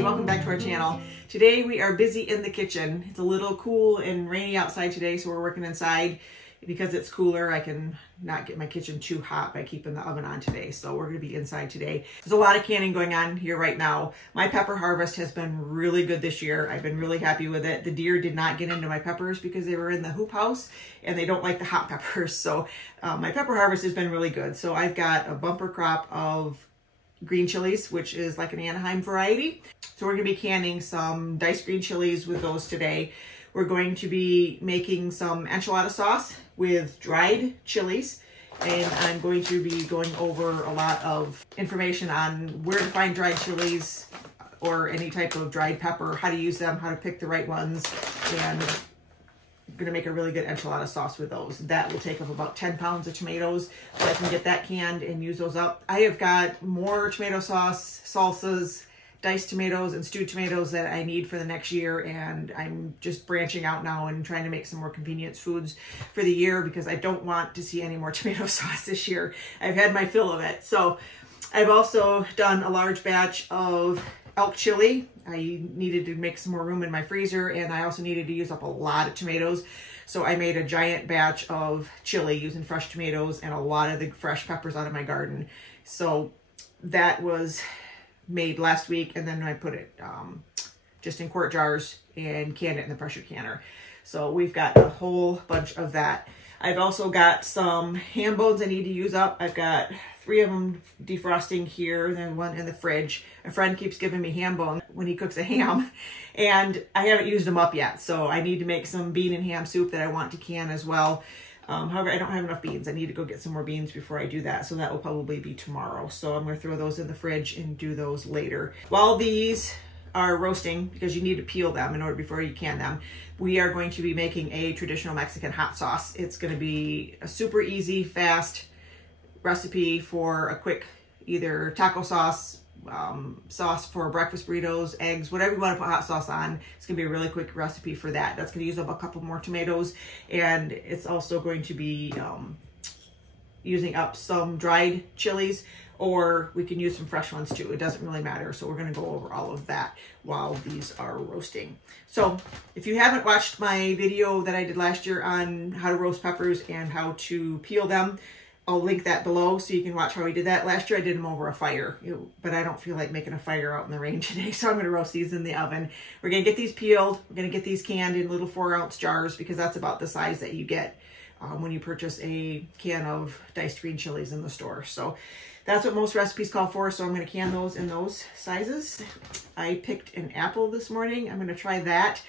Hi, welcome back to our channel. Today we are busy in the kitchen. It's a little cool and rainy outside today, so we're working inside. Because it's cooler, I can not get my kitchen too hot by keeping the oven on today. So we're gonna be inside today. There's a lot of canning going on here right now. My pepper harvest has been really good this year. I've been really happy with it. The deer did not get into my peppers because they were in the hoop house and they don't like the hot peppers. So my pepper harvest has been really good. So I've got a bumper crop of green chilies, which is like an Anaheim variety. So we're gonna be canning some diced green chilies with those today. We're going to be making some enchilada sauce with dried chilies, and I'm going to be going over a lot of information on where to find dried chilies or any type of dried pepper, how to use them, how to pick the right ones, and I'm gonna make a really good enchilada sauce with those. That will take up about 10 pounds of tomatoes, so I can get that canned and use those up. I have got more tomato sauce, salsas, diced tomatoes, and stewed tomatoes that I need for the next year, and I'm just branching out now and trying to make some more convenience foods for the year because I don't want to see any more tomato sauce this year. I've had my fill of it. So I've also done a large batch of elk chili. I needed to make some more room in my freezer, and I also needed to use up a lot of tomatoes. So I made a giant batch of chili using fresh tomatoes and a lot of the fresh peppers out of my garden. So that was made last week, and then I put it just in quart jars and canned it in the pressure canner. So we've got a whole bunch of that. I've also got some ham bones I need to use up. I've got 3 of them defrosting here, and then 1 in the fridge. A friend keeps giving me ham bone when he cooks a ham, and I haven't used them up yet. So I need to make some bean and ham soup that I want to can as well. However, I don't have enough beans. I need to go get some more beans before I do that. So that will probably be tomorrow. So I'm going to throw those in the fridge and do those later. While these are roasting, because you need to peel them in order before you can them, we are going to be making a traditional Mexican hot sauce. It's going to be a super easy, fast recipe for a quick either taco sauce, sauce for breakfast burritos, eggs, whatever you want to put hot sauce on. It's going to be a really quick recipe for that. That's going to use up a couple more tomatoes, and it's also going to be using up some dried chilies, or we can use some fresh ones too. It doesn't really matter. So we're going to go over all of that while these are roasting. So if you haven't watched my video that I did last year on how to roast peppers and how to peel them, I'll link that below so you can watch how we did that. Last year I did them over a fire, but I don't feel like making a fire out in the rain today, so I'm going to roast these in the oven. We're going to get these peeled. We're going to get these canned in little 4-ounce jars because that's about the size that you get when you purchase a can of diced green chilies in the store. So that's what most recipes call for, so I'm going to can those in those sizes. I picked an apple this morning. I'm going to try that.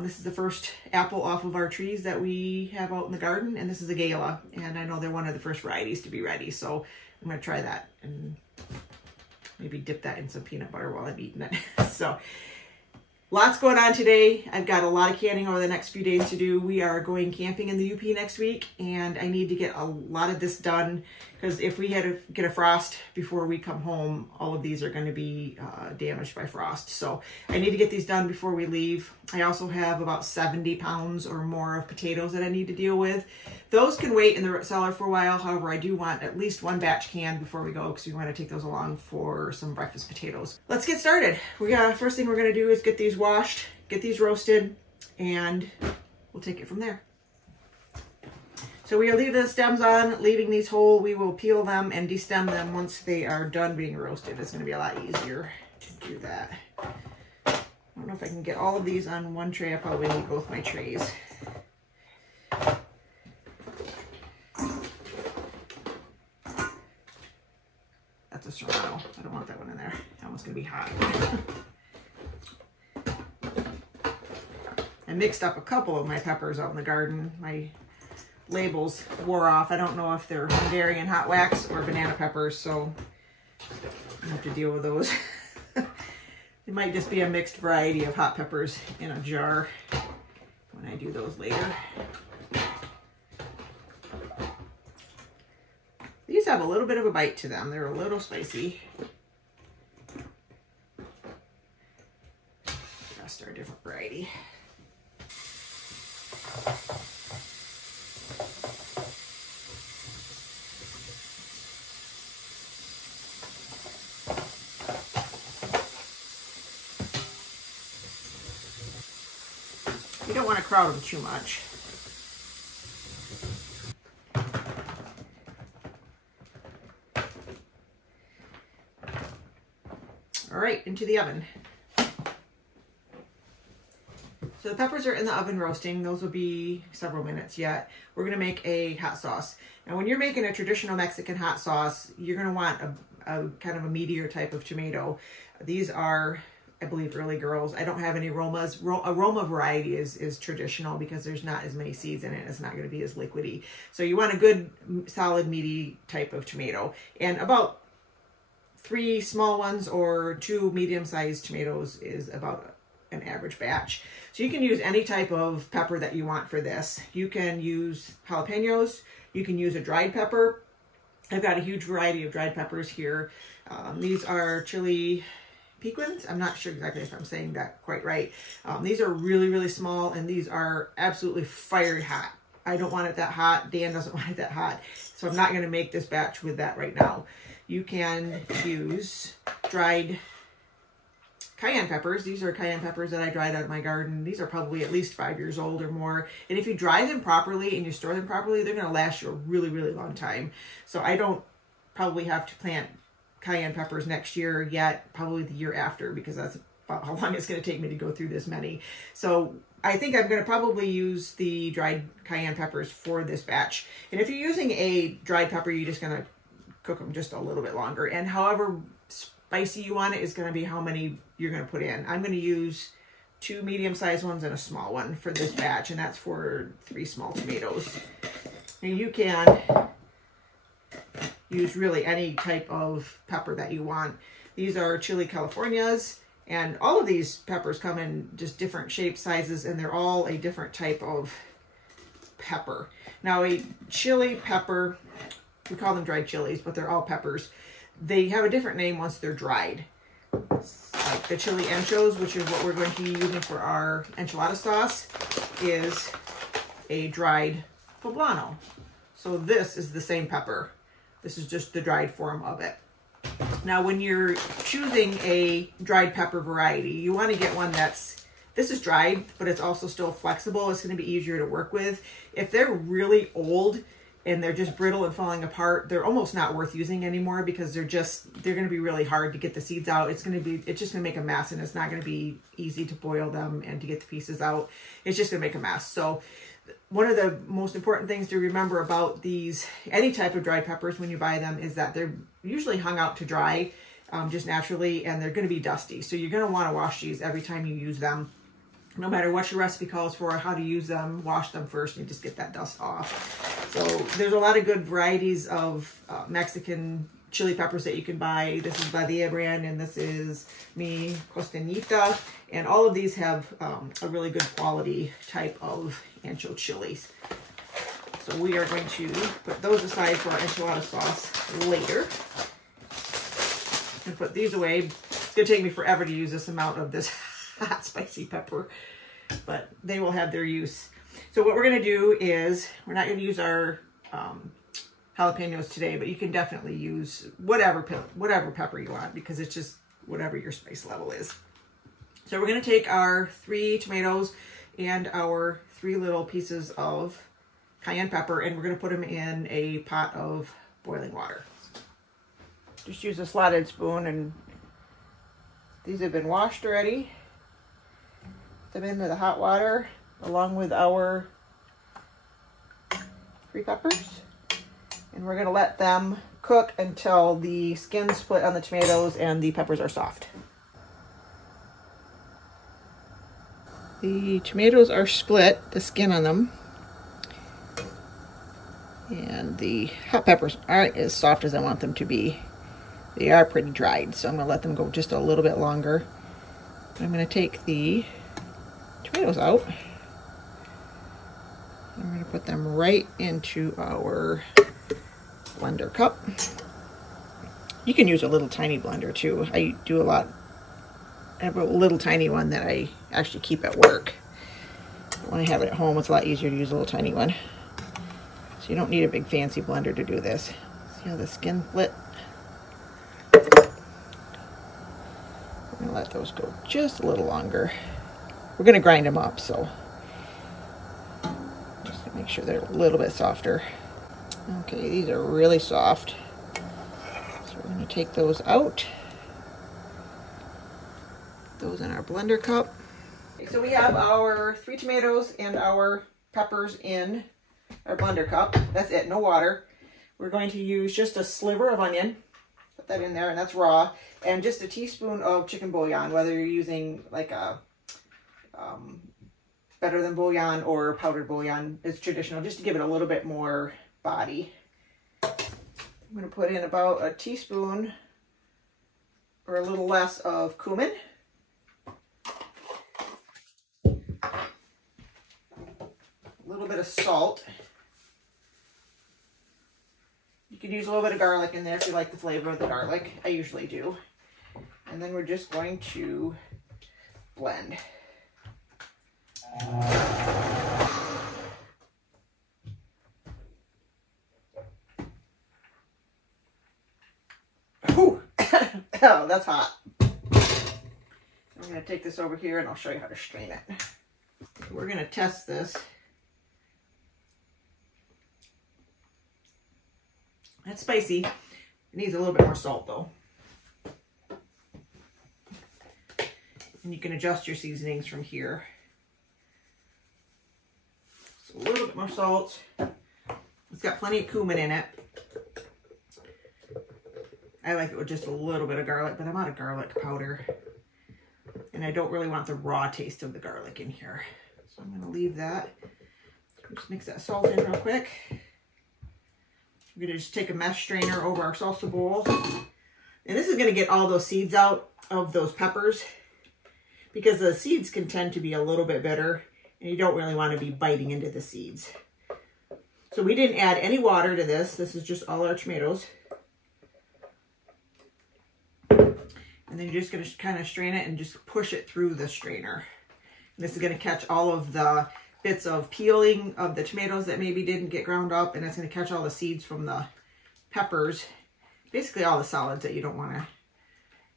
This is the first apple off of our trees that we have out in the garden, and this is a Gala, and I know they're one of the first varieties to be ready, so I'm going to try that and maybe dip that in some peanut butter while I'm eating it. So lots going on today. I've got a lot of canning over the next few days to do. We are going camping in the UP next week, and I need to get a lot of this done because if we had to get a frost before we come home, all of these are going to be damaged by frost. So I need to get these done before we leave. I also have about 70 pounds or more of potatoes that I need to deal with. Those can wait in the cellar for a while. However, I do want at least 1 batch canned before we go because we want to take those along for some breakfast potatoes. Let's get started. First thing we're going to do is get these washed, get these roasted, and we'll take it from there. So we'll leave the stems on, leaving these whole. We will peel them and destem them once they are done being roasted. It's going to be a lot easier to do that. I don't know if I can get all of these on one tray. I probably need both my trays. That's a serrano. I don't want that one in there. That one's going to be hot. I mixed up a couple of my peppers out in the garden. My labels wore off. I don't know if they're Hungarian hot wax or banana peppers, so I have to deal with those. It might just be a mixed variety of hot peppers in a jar when I do those later. These have a little bit of a bite to them. They're a little spicy. Let's start a different variety. You don't want to crowd them too much. All right, into the oven. So the peppers are in the oven roasting. Those will be several minutes yet. We're gonna make a hot sauce. Now when you're making a traditional Mexican hot sauce, you're gonna want a kind of a meatier type of tomato. These are, I believe, Early Girls. I don't have any aromas. Aroma variety is traditional because there's not as many seeds in it. It's not gonna be as liquidy. So you want a good, solid, meaty type of tomato. And about 3 small ones or 2 medium-sized tomatoes is about an average batch. So you can use any type of pepper that you want for this. You can use jalapenos. You can use a dried pepper. I've got a huge variety of dried peppers here. These are chili piquins. I'm not sure exactly if I'm saying that quite right. These are really, really small, and these are absolutely fiery hot. I don't want it that hot. Dan doesn't want it that hot. So I'm not going to make this batch with that right now. You can use dried cayenne peppers. These are cayenne peppers that I dried out of my garden. These are probably at least 5 years old or more. And if you dry them properly and you store them properly, they're going to last you a really, really long time. So I don't probably have to plant cayenne peppers next year yet, probably the year after, because that's about how long it's going to take me to go through this many. So I think I'm going to probably use the dried cayenne peppers for this batch. And if you're using a dried pepper, you're just going to cook them just a little bit longer. And however spicy you want it is going to be how many you're going to put in. I'm going to use 2 medium-sized ones and a small one for this batch, and that's for 3 small tomatoes. And you can use really any type of pepper that you want. These are chili Californias, and all of these peppers come in just different shapes, sizes, and they're all a different type of pepper. Now a chili pepper, we call them dried chilies, but they're all peppers. They have a different name once they're dried. Like the chili anchos, which is what we're going to be using for our enchilada sauce, is a dried poblano. So this is the same pepper. This is just the dried form of it. Now when you're choosing a dried pepper variety, you want to get one that's, this is dried, but it's also still flexible. It's going to be easier to work with. If they're really old and they're just brittle and falling apart, they're almost not worth using anymore because they're going to be really hard to get the seeds out. It's just going to make a mess, and it's not going to be easy to boil them and to get the pieces out. It's just going to make a mess. So one of the most important things to remember about these, any type of dried peppers when you buy them, is that they're usually hung out to dry just naturally, and they're going to be dusty. So you're going to want to wash these every time you use them. No matter what your recipe calls for, how to use them, wash them first and just get that dust off. So there's a lot of good varieties of Mexican chili peppers that you can buy. This is Badia brand, and this is Mi Costanita. And all of these have a really good quality type of ancho chilies. So we are going to put those aside for our enchilada sauce later. And put these away. It's going to take me forever to use this amount of this hot spicy pepper, but they will have their use. So what we're going to do is, we're not going to use our jalapenos today, but you can definitely use whatever pepper you want, because it's just whatever your spice level is. So we're going to take our 3 tomatoes and our 3 little pieces of cayenne pepper, and we're going to put them in a pot of boiling water. Just use a slotted spoon, and these have been washed already. Put them into the hot water along with our 3 peppers, and we're going to let them cook until the skin split on the tomatoes and the peppers are soft. The tomatoes are split, the skin on them, and the hot peppers aren't as soft as I want them to be. They are pretty dried, so I'm going to let them go just a little bit longer. I'm going to take the tomatoes out. I'm going to put them right into our blender cup. You can use a little tiny blender too. I have a little tiny one that I actually keep at work. When I have it at home, it's a lot easier to use a little tiny one. So you don't need a big fancy blender to do this. See how the skin split? I'm going to let those go just a little longer. We're going to grind them up, so Make sure they're a little bit softer. Okay, these are really soft. So we're going to take those out. Those in our blender cup. Okay, so we have our 3 tomatoes and our peppers in our blender cup. That's it, no water. We're going to use just a sliver of onion. Put that in there, and that's raw. And just a teaspoon of chicken bouillon, whether you're using like a better than bouillon or powdered bouillon is traditional, just to give it a little bit more body. I'm going to put in about a teaspoon or a little less of cumin. A little bit of salt. You can use a little bit of garlic in there if you like the flavor of the garlic. I usually do. And then we're just going to blend. Whew. Oh, that's hot. I'm going to take this over here and I'll show you how to strain it. We're going to test this. That's spicy. It needs a little bit more salt though. And you can adjust your seasonings from here. So a little bit more salt. It's got plenty of cumin in it. I like it with just a little bit of garlic, but I'm out of garlic powder. And I don't really want the raw taste of the garlic in here. So I'm going to leave that. Just mix that salt in real quick. We're going to just take a mesh strainer over our salsa bowl. And this is going to get all those seeds out of those peppers, because the seeds can tend to be a little bit bitter and you don't really want to be biting into the seeds. So we didn't add any water to this. This is just all our tomatoes. And then you're just going to kind of strain it and just push it through the strainer. And this is going to catch all of the bits of peeling of the tomatoes that maybe didn't get ground up, and it's going to catch all the seeds from the peppers. Basically all the solids that you don't want to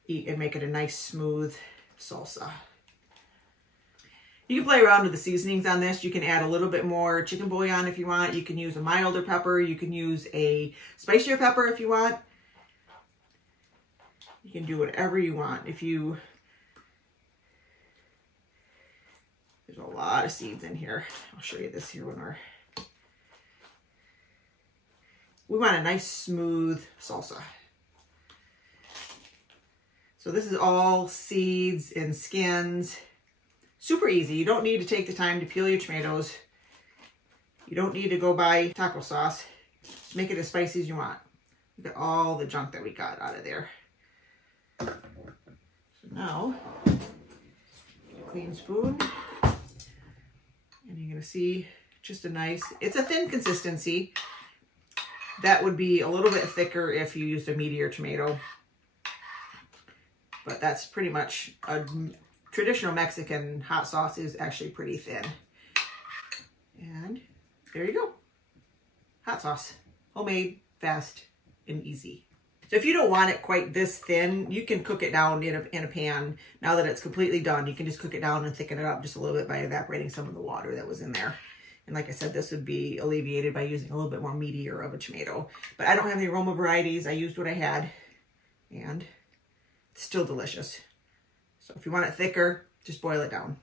eat, and make it a nice smooth salsa. You can play around with the seasonings on this. You can add a little bit more chicken bouillon if you want. You can use a milder pepper. You can use a spicier pepper if you want. You can do whatever you want. There's a lot of seeds in here. I'll show you this here when we want a nice smooth salsa. So this is all seeds and skins. Super easy. You don't need to take the time to peel your tomatoes. You don't need to go buy taco sauce. Just make it as spicy as you want. Look at all the junk that we got out of there. So now, get a clean spoon. And you're going to see just a nice, it's a thin consistency. That would be a little bit thicker if you used a meatier tomato. But that's pretty much a traditional Mexican hot sauce is actually pretty thin. And there you go. Hot sauce. Homemade, fast, and easy. So if you don't want it quite this thin, you can cook it down in a pan. Now that it's completely done, you can just cook it down and thicken it up just a little bit by evaporating some of the water that was in there. And like I said, this would be alleviated by using a little bit more meatier of a tomato. But I don't have any aroma varieties. I used what I had, and it's still delicious. So if you want it thicker, just boil it down.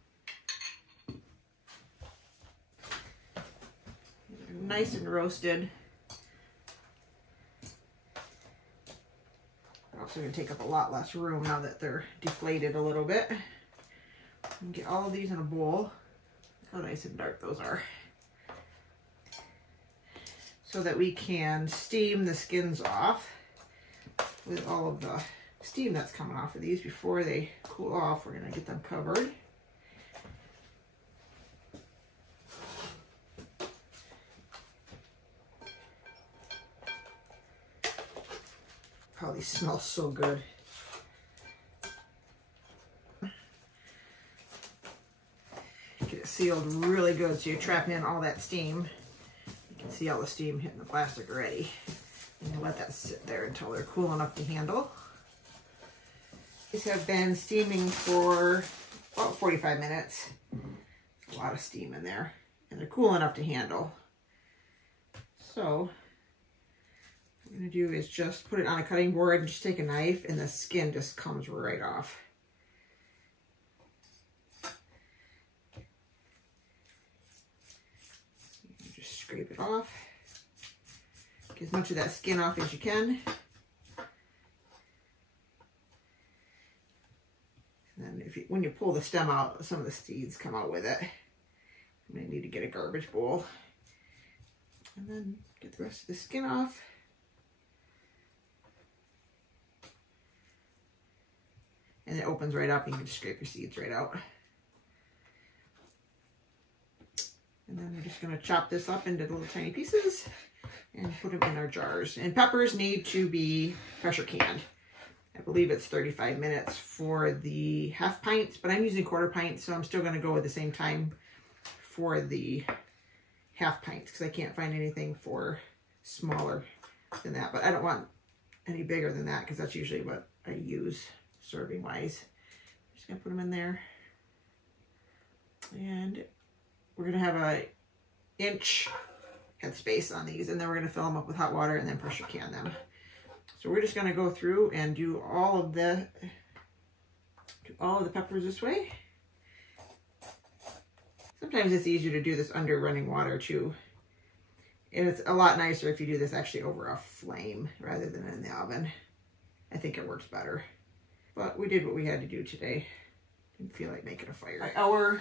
Nice and roasted. Also going to take up a lot less room now that they're deflated a little bit. And get all of these in a bowl. Look how nice and dark those are. So that we can steam the skins off with all of the steam that's coming off of these before they cool off. We're going to get them covered. Oh, these smell so good. Get it sealed really good so you're trapping in all that steam. You can see all the steam hitting the plastic already. And let that sit there until they're cool enough to handle. These have been steaming for about 45 minutes. A lot of steam in there. And they're cool enough to handle. So what I'm going to do is just put it on a cutting board and just take a knife, and the skin just comes right off. Just scrape it off. Get as much of that skin off as you can. And then when you pull the stem out, some of the seeds come out with it. I'm going to need to get a garbage bowl. And then get the rest of the skin off. And it opens right up, and you can just scrape your seeds right out. And then we're just going to chop this up into little tiny pieces and put them in our jars. And peppers need to be pressure canned. I believe it's 35 minutes for the half pints, but I'm using quarter pints, so I'm still going to go with the same time for the half pints because I can't find anything for smaller than that. But I don't want any bigger than that because that's usually what I use serving wise. Just going to put them in there. And we're going to have a inch headspace on these, and then we're going to fill them up with hot water and then pressure can them. So we're just going to go through and do all of the peppers this way. Sometimes it's easier to do this under running water too. And it's a lot nicer if you do this actually over a flame rather than in the oven. I think it works better. But we did what we had to do today. Didn't feel like making a fire. Our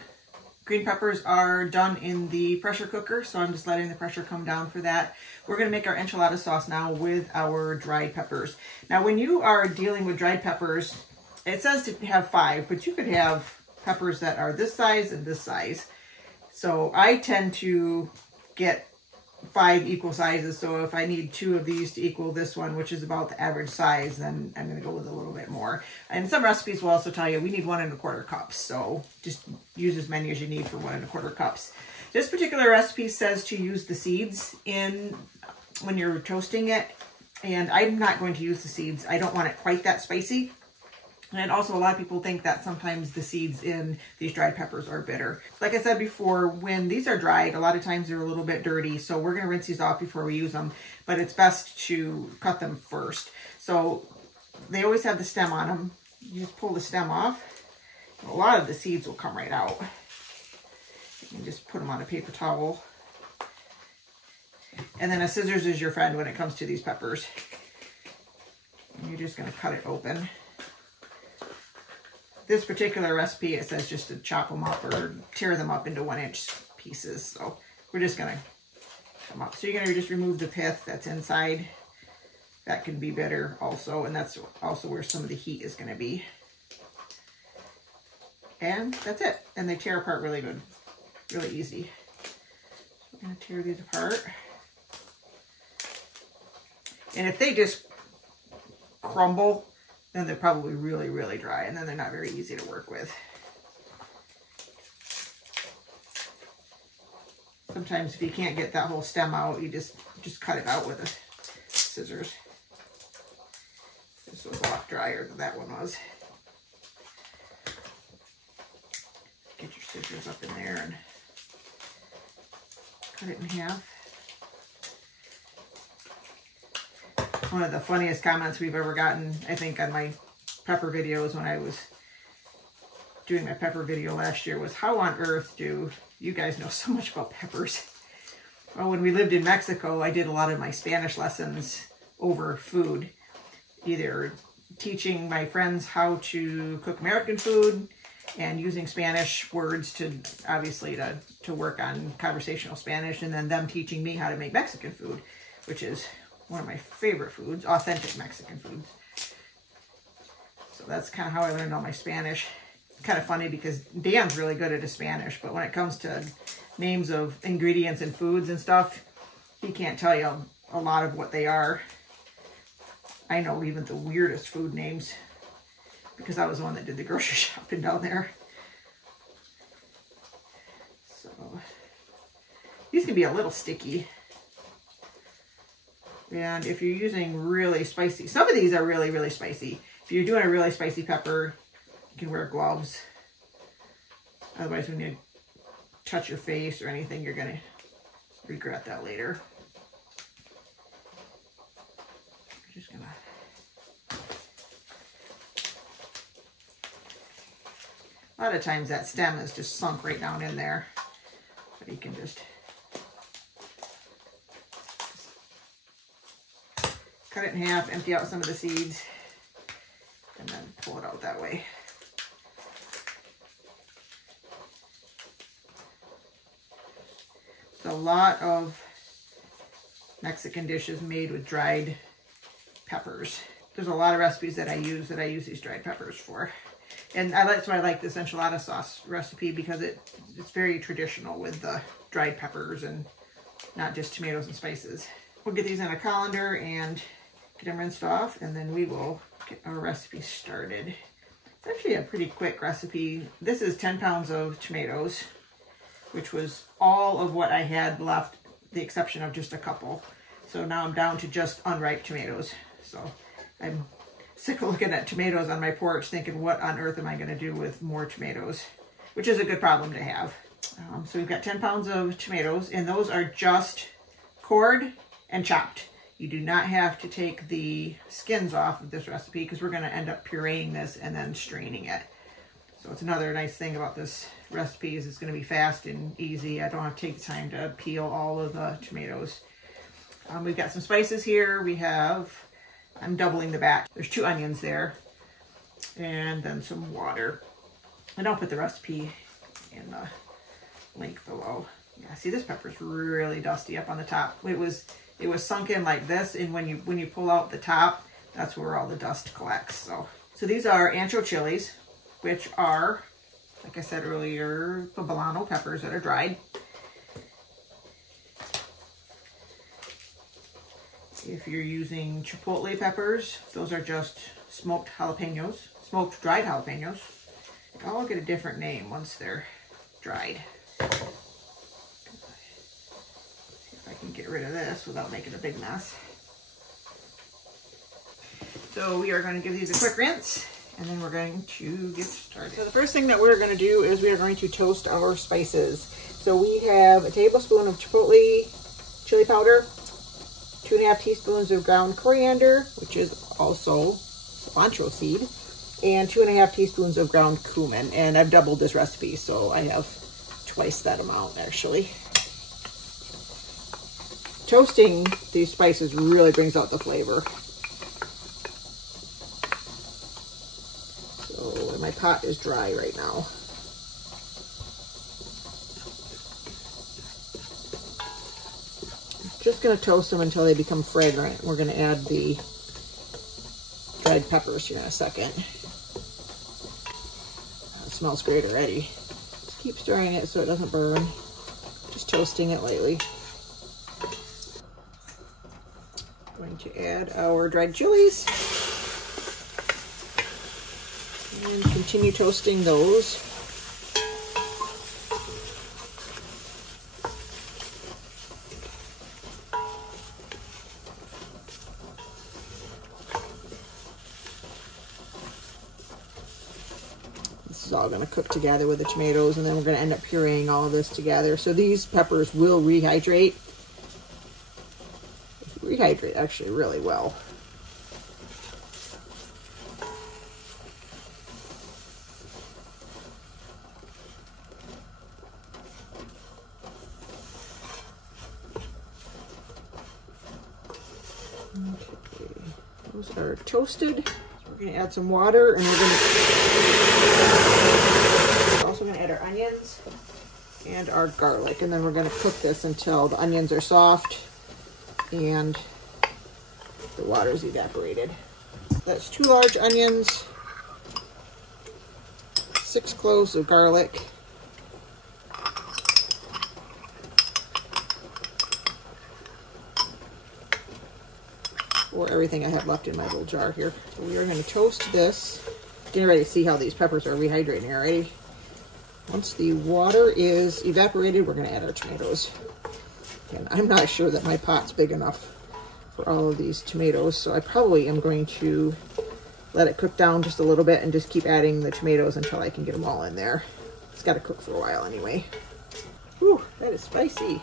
green peppers are done in the pressure cooker, so I'm just letting the pressure come down for that. We're going to make our enchilada sauce now with our dried peppers. Now, when you are dealing with dried peppers, it says to have 5, but you could have peppers that are this size and this size. So I tend to get 5 equal sizes. So if I need 2 of these to equal this one, which is about the average size, then I'm going to go with a little bit more. And some recipes will also tell you we need 1 1/4 cups. So just use as many as you need for 1 1/4 cups. This particular recipe says to use the seeds in when you're toasting it. And I'm not going to use the seeds. I don't want it quite that spicy. And also a lot of people think that sometimes the seeds in these dried peppers are bitter. Like I said before, when these are dried, a lot of times they're a little bit dirty. So we're going to rinse these off before we use them. But it's best to cut them first. So they always have the stem on them. You just pull the stem off. A lot of the seeds will come right out. You can just put them on a paper towel. And then a scissors is your friend when it comes to these peppers. And you're just going to cut it open. This particular recipe, it says just to chop them up or tear them up into 1-inch pieces. So we're just going to cut them up. So you're going to just remove the pith that's inside. That can be bitter also. And that's also where some of the heat is going to be. And that's it. And they tear apart really good. Really easy. So I'm going to tear these apart. And if they just crumble, then they're probably really, really dry, and then they're not very easy to work with. Sometimes if you can't get that whole stem out, you just cut it out with a scissors. This was a lot drier than that one was. Get your scissors up in there and cut it in half. One of the funniest comments we've ever gotten, I think, on my pepper videos when I was doing my pepper video last year was, how on earth do you guys know so much about peppers? Well, when we lived in Mexico, I did a lot of my Spanish lessons over food, either teaching my friends how to cook American food and using Spanish words to, obviously, to work on conversational Spanish, and then them teaching me how to make Mexican food, which is one of my favorite foods, authentic Mexican foods. So that's kind of how I learned all my Spanish. It's kind of funny because Dan's really good at his Spanish, but when it comes to names of ingredients and foods and stuff, he can't tell you a lot of what they are. I know even the weirdest food names because I was the one that did the grocery shopping down there. So these can be a little sticky. And if you're using really spicy, some of these are really, really spicy. If you're doing a really spicy pepper, you can wear gloves. Otherwise, when you touch your face or anything, you're going to regret that later. just gonna a lot of times that stem is just sunk right down in there, but you can just cut it in half, empty out some of the seeds, and then pull it out that way. There's a lot of Mexican dishes made with dried peppers. There's a lot of recipes that I use these dried peppers for. And that's why I like this enchilada sauce recipe, because it's very traditional with the dried peppers and not just tomatoes and spices. We'll get these in a colander and get them rinsed off, and then we will get our recipe started. It's actually a pretty quick recipe. This is 10 pounds of tomatoes, which was all of what I had left, the exception of just a couple. So now I'm down to just unripe tomatoes. So I'm sick of looking at tomatoes on my porch thinking, what on earth am I going to do with more tomatoes? Which is a good problem to have. So we've got 10 pounds of tomatoes, and those are just cored and chopped. You do not have to take the skins off of this recipe, because we're going to end up pureeing this and then straining it. So it's another nice thing about this recipe is it's going to be fast and easy. I don't have to take the time to peel all of the tomatoes. We've got some spices here. I'm doubling the batch. There's 2 onions there, and then some water. And I'll put the recipe in the link below. Yeah, see, this pepper's really dusty up on the top. It was sunk in like this, and when you pull out the top, that's where all the dust collects. So these are ancho chilies, which are, like I said earlier, poblano peppers that are dried. If you're using chipotle peppers, those are just smoked jalapenos, smoked dried jalapenos. They all get a different name once they're dried. See if I can get rid of this without making a big mess. So we are going to give these a quick rinse, and then we're going to get started. So the first thing that we're going to do is we are going to toast our spices. So we have a tablespoon of chipotle chili powder, 2.5 teaspoons of ground coriander, which is also cilantro seed, and 2.5 teaspoons of ground cumin. And I've doubled this recipe, so I have twice that amount actually. Toasting these spices really brings out the flavor. So my pot is dry right now. Just going to toast them until they become fragrant. We're going to add the dried peppers here in a second. It smells great already. Just keep stirring it so it doesn't burn. Just toasting it lightly. Going to add our dried chilies. And continue toasting those. This is all going to cook together with the tomatoes, and then we're going to end up pureeing all of this together. So these peppers will rehydrate. Rehydrate actually really well. Okay, those are toasted. So we're going to add some water, and we're also going to add our onions and our garlic, and then we're going to cook this until the onions are soft and the water's evaporated. That's 2 large onions, 6 cloves of garlic, or everything I have left in my little jar here. So we are going to toast this. Getting ready to see how these peppers are rehydrating already. Once the water is evaporated, we're going to add our tomatoes. And I'm not sure that my pot's big enough for all of these tomatoes, so I probably am going to let it cook down just a little bit and just keep adding the tomatoes until I can get them all in there. It's got to cook for a while anyway. Whew, that is spicy.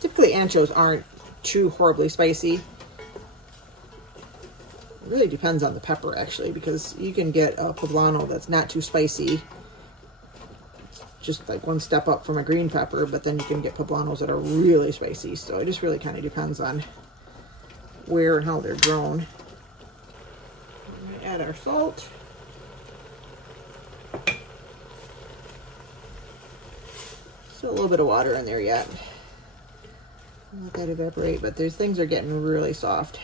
Typically anchos aren't too horribly spicy. It really depends on the pepper, actually, because you can get a poblano that's not too spicy, just like one step up from a green pepper, but then you can get poblanos that are really spicy. So it just really kind of depends on where and how they're grown. I'm going to add our salt. Still a little bit of water in there yet. Let that evaporate, but these things are getting really soft.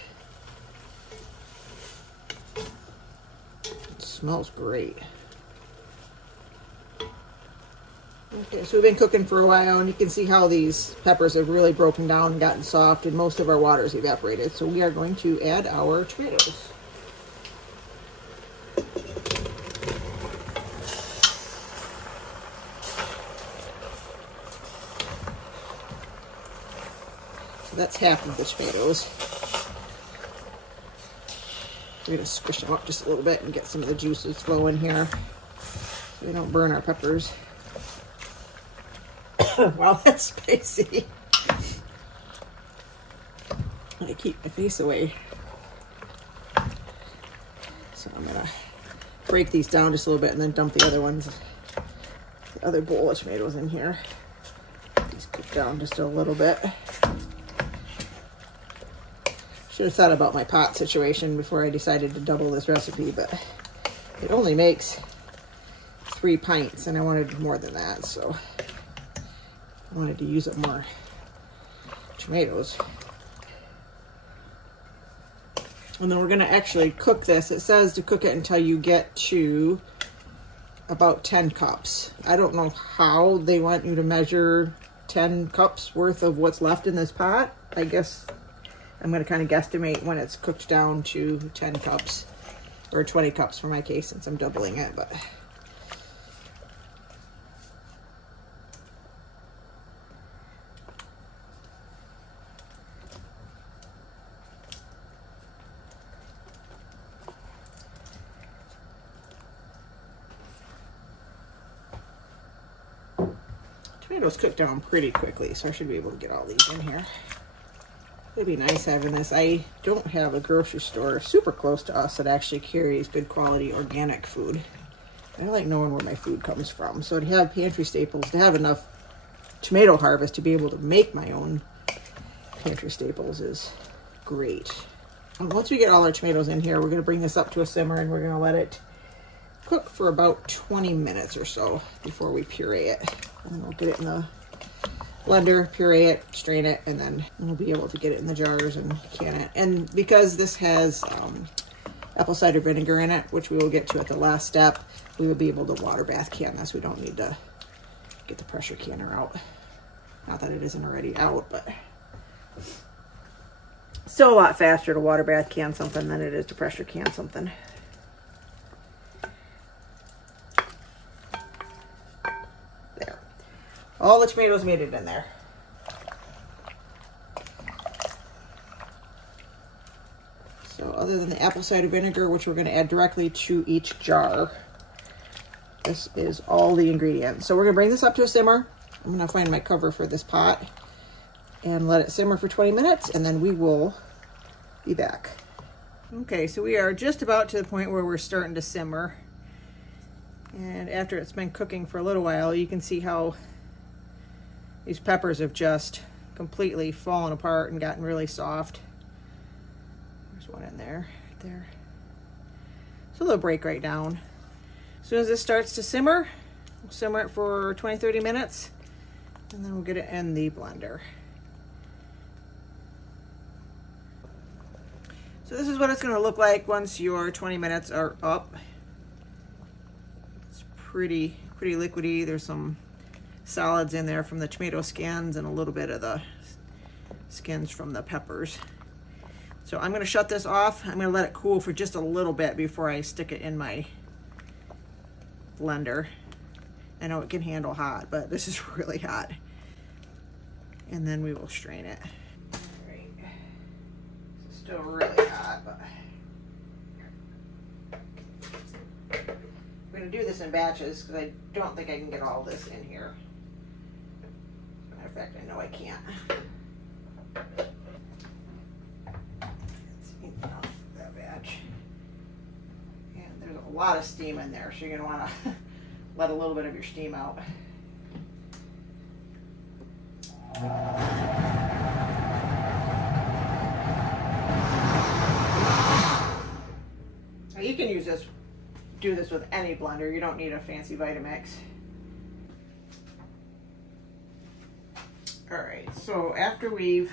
It smells great. Okay, so we've been cooking for a while, and you can see how these peppers have really broken down and gotten soft, and most of our water's evaporated. So we are going to add our tomatoes. So that's half of the tomatoes. We're going to squish them up just a little bit and get some of the juices flowing here so we don't burn our peppers. Wow, that's spicy. I keep my face away. So I'm gonna break these down just a little bit and then dump the other ones, the other bowl of tomatoes in here. These cook down just a little bit. Should have thought about my pot situation before I decided to double this recipe, but it only makes 3 pints and I wanted more than that, so I wanted to use up more tomatoes. And then we're going to actually cook this. It says to cook it until you get to about 10 cups. I don't know how they want you to measure 10 cups worth of what's left in this pot. I guess I'm going to kind of guesstimate when it's cooked down to 10 cups, or 20 cups for my case since I'm doubling it, but tomatoes cook down pretty quickly, so I should be able to get all these in here. It'd be nice having this. I don't have a grocery store super close to us that actually carries good quality organic food. I like knowing where my food comes from. So to have pantry staples, to have enough tomato harvest to be able to make my own pantry staples is great. And once we get all our tomatoes in here, we're going to bring this up to a simmer and we're going to let it cook for about 20 minutes or so before we puree it. And then we'll get it in the blender, puree it, strain it, and then we'll be able to get it in the jars and can it. And because this has apple cider vinegar in it, which we will get to at the last step, we will be able to water bath can this. We don't need to get the pressure canner out. Not that it isn't already out, but still a lot faster to water bath can something than it is to pressure can something. There. All the tomatoes made it in there. So other than the apple cider vinegar, which we're going to add directly to each jar, this is all the ingredients. So we're going to bring this up to a simmer. I'm going to find my cover for this pot and let it simmer for 20 minutes, and then we will be back. Okay, so we are just about to the point where we're starting to simmer. And after it's been cooking for a little while, you can see how these peppers have just completely fallen apart and gotten really soft. There's one in there, right there. So they'll break right down. As soon as this starts to simmer, we'll simmer it for 20-30 minutes, and then we'll get it in the blender. So this is what it's going to look like once your 20 minutes are up. It's pretty liquidy. There's some solids in there from the tomato skins and a little bit of the skins from the peppers. So I'm going to shut this off. I'm going to let it cool for just a little bit before I stick it in my blender. I know it can handle hot, but this is really hot. And then we will strain it. All right. It's still really hot, but we're going to do this in batches because I don't think I can get all this in here. As a matter of fact, I know I can't. lot of steam in there, so you're gonna wanna let a little bit of your steam out. Now you can do this with any blender. You don't need a fancy Vitamix. All right, so after we've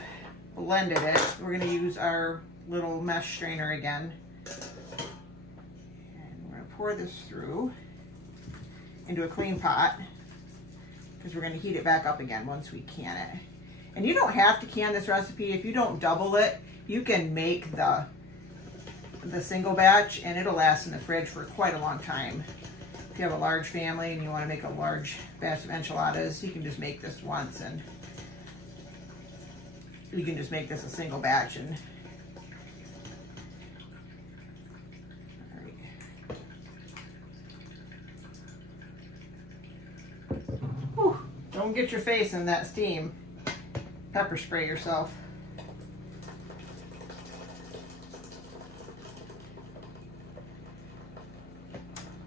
blended it, we're gonna use our little mesh strainer again. And we're gonna pour this through into a clean pot because we're gonna heat it back up again once we can it. And you don't have to can this recipe. If you don't double it, you can make the single batch and it'll last in the fridge for quite a long time. If you have a large family and you wanna make a large batch of enchiladas, you can just make this once and you can just make this a single batch. And whew, don't get your face in that steam. Pepper spray yourself.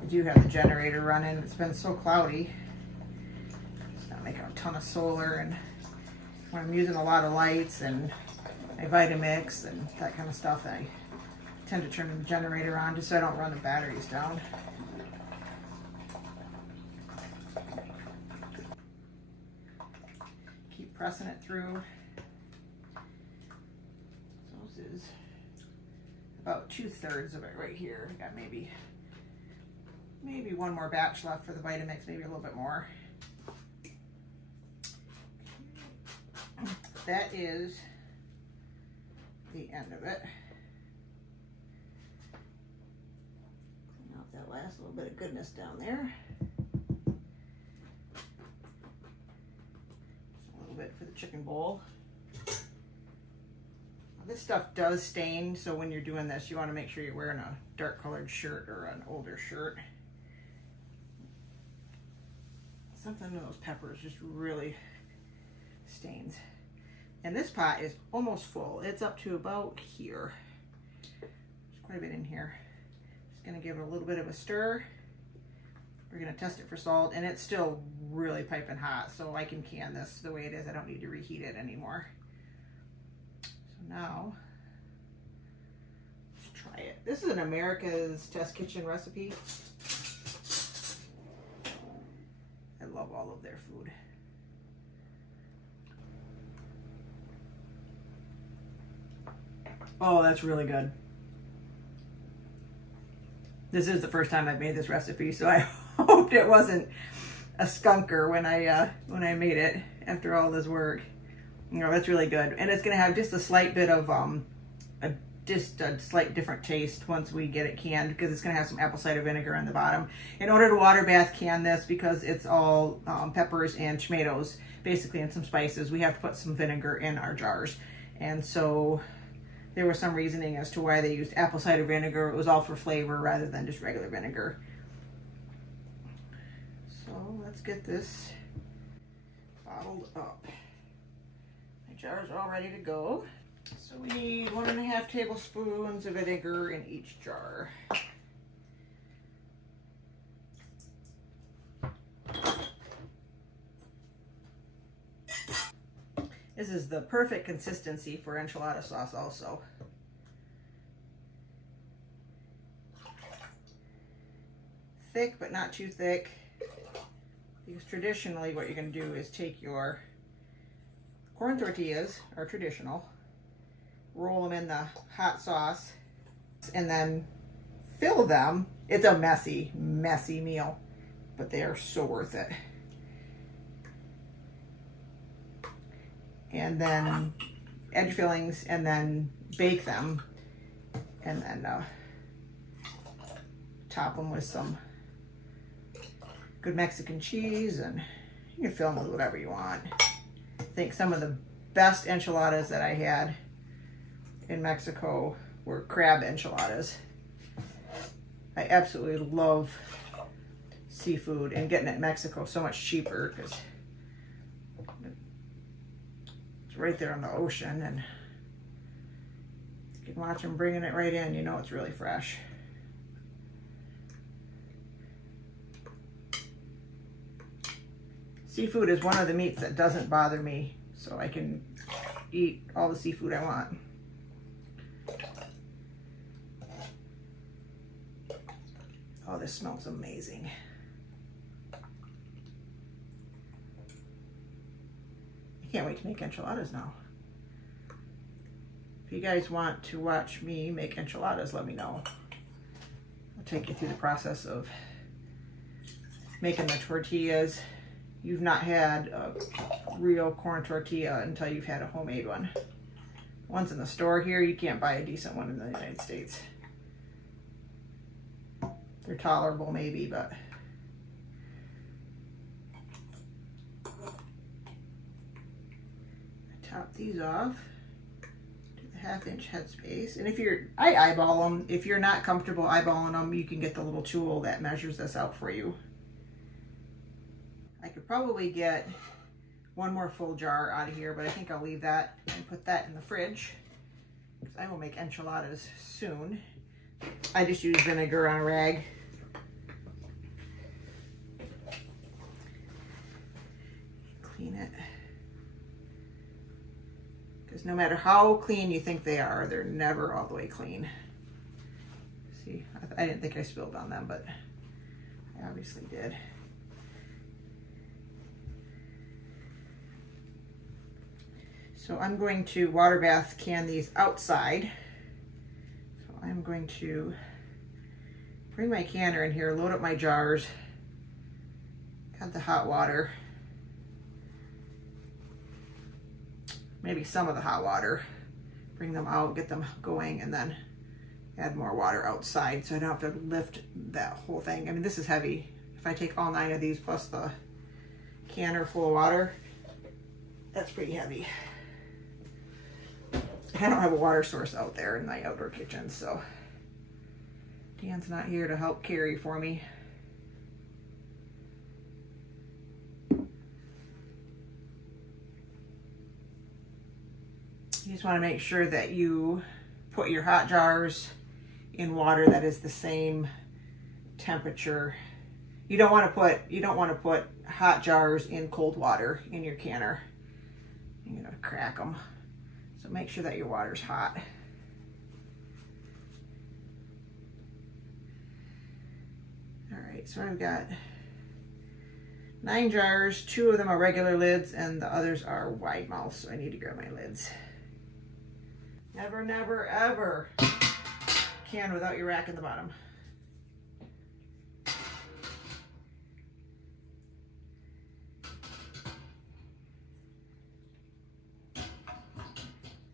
I do have the generator running. It's been so cloudy. It's not making a ton of solar, and when I'm using a lot of lights and my Vitamix and that kind of stuff, I tend to turn the generator on just so I don't run the batteries down. Keep pressing it through. So this is about 2/3 of it right here. I got maybe one more batch left for the Vitamix, maybe a little bit more. That is the end of it. Clean off that last little bit of goodness down there. Just a little bit for the chicken bowl. Now, this stuff does stain, so when you're doing this, you want to make sure you're wearing a dark colored shirt or an older shirt. Something in those peppers just really stains. And this pot is almost full. It's up to about here. There's quite a bit in here. Just gonna give it a little bit of a stir. We're gonna test it for salt, and it's still really piping hot, so I can can this the way it is. I don't need to reheat it anymore. So now, let's try it. This is an America's Test Kitchen recipe. I love all of their food. Oh, that's really good. This is the first time I've made this recipe, so I hoped it wasn't a skunker when I made it after all this work. You know, that's really good. And it's gonna have just a slight bit of just a slight different taste once we get it canned, because it's gonna have some apple cider vinegar on the bottom. In order to water bath can this, because it's all peppers and tomatoes, basically, and some spices, we have to put some vinegar in our jars. And so there was some reasoning as to why they used apple cider vinegar. It was all for flavor rather than just regular vinegar. So let's get this bottled up. My jars are all ready to go. So we need 1.5 tablespoons of vinegar in each jar. This is the perfect consistency for enchilada sauce also. Thick, but not too thick. Because traditionally what you're going to do is take your corn tortillas, or traditional, roll them in the hot sauce, and then fill them. It's a messy, messy meal, but they are so worth it. And then edge fillings, and then bake them, and then top them with some good Mexican cheese, and you can fill them with whatever you want. I think some of the best enchiladas that I had in Mexico were crab enchiladas. I absolutely love seafood, and getting it in Mexico so much cheaper because it's right there on the ocean, and you can watch them bringing it right in. You know it's really fresh. Seafood is one of the meats that doesn't bother me, so I can eat all the seafood I want. Oh, this smells amazing. I can't wait to make enchiladas now. If you guys want to watch me make enchiladas, let me know. I'll take you through the process of making the tortillas. You've not had a real corn tortilla until you've had a homemade one. One's in the store here, you can't buy a decent one in the United States. They're tolerable maybe, but I top these off to the 1/2 inch headspace. And if I eyeball them. If you're not comfortable eyeballing them, you can get the little tool that measures this out for you. I could probably get one more full jar out of here, but I think I'll leave that and put that in the fridge because I will make enchiladas soon. I just use vinegar on a rag. Clean it. Because no matter how clean you think they are, they're never all the way clean. See, I didn't think I spilled on them, but I obviously did. So I'm going to water bath can these outside. So I'm going to bring my canner in here, load up my jars, add the hot water, maybe some of the hot water, bring them out, get them going, and then add more water outside so I don't have to lift that whole thing. I mean, this is heavy. If I take all 9 of these plus the canner full of water, that's pretty heavy. I don't have a water source out there in my outdoor kitchen, so Dan's not here to help carry for me. You just want to make sure that you put your hot jars in water that is the same temperature. You don't want to put hot jars in cold water in your canner. You're gonna crack them. So make sure that your water's hot. All right, so I've got 9 jars. 2 of them are regular lids and the others are wide mouth, so I need to grab my lids. Never, never, ever can without your rack in the bottom.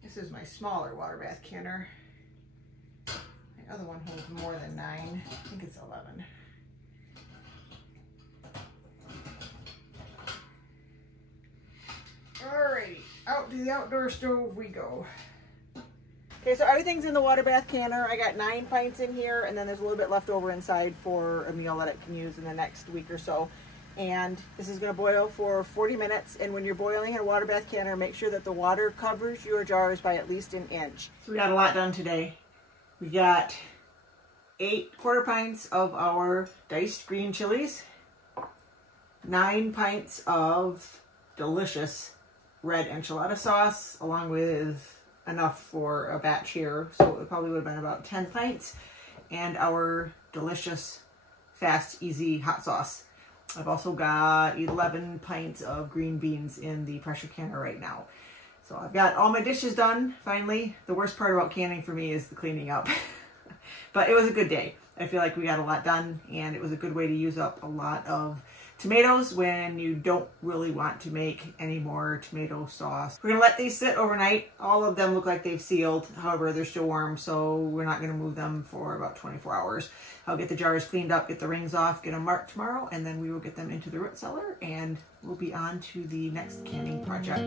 This is my smaller water bath canner. My other one holds more than 9. I think it's 11. Alrighty, out to the outdoor stove we go. Okay, so everything's in the water bath canner. I got 9 pints in here, and then there's a little bit left over inside for a meal that I can use in the next week or so. And this is going to boil for 40 minutes. And when you're boiling in a water bath canner, make sure that the water covers your jars by at least 1 inch. So we got a lot done today. We got 8 quarter pints of our diced green chilies, 9 pints of delicious red enchilada sauce, along with enough for a batch here. So it probably would have been about 10 pints, and our delicious, fast, easy hot sauce. I've also got 11 pints of green beans in the pressure canner right now. So I've got all my dishes done, finally. The worst part about canning for me is the cleaning up. But it was a good day. I feel like we got a lot done, and it was a good way to use up a lot of tomatoes when you don't really want to make any more tomato sauce. We're gonna let these sit overnight. All of them look like they've sealed. However, they're still warm, so we're not gonna move them for about 24 hours. I'll get the jars cleaned up, get the rings off, get them marked tomorrow, and then we will get them into the root cellar, and we'll be on to the next canning project.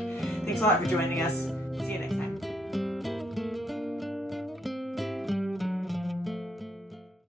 Thanks a lot for joining us. See you next time.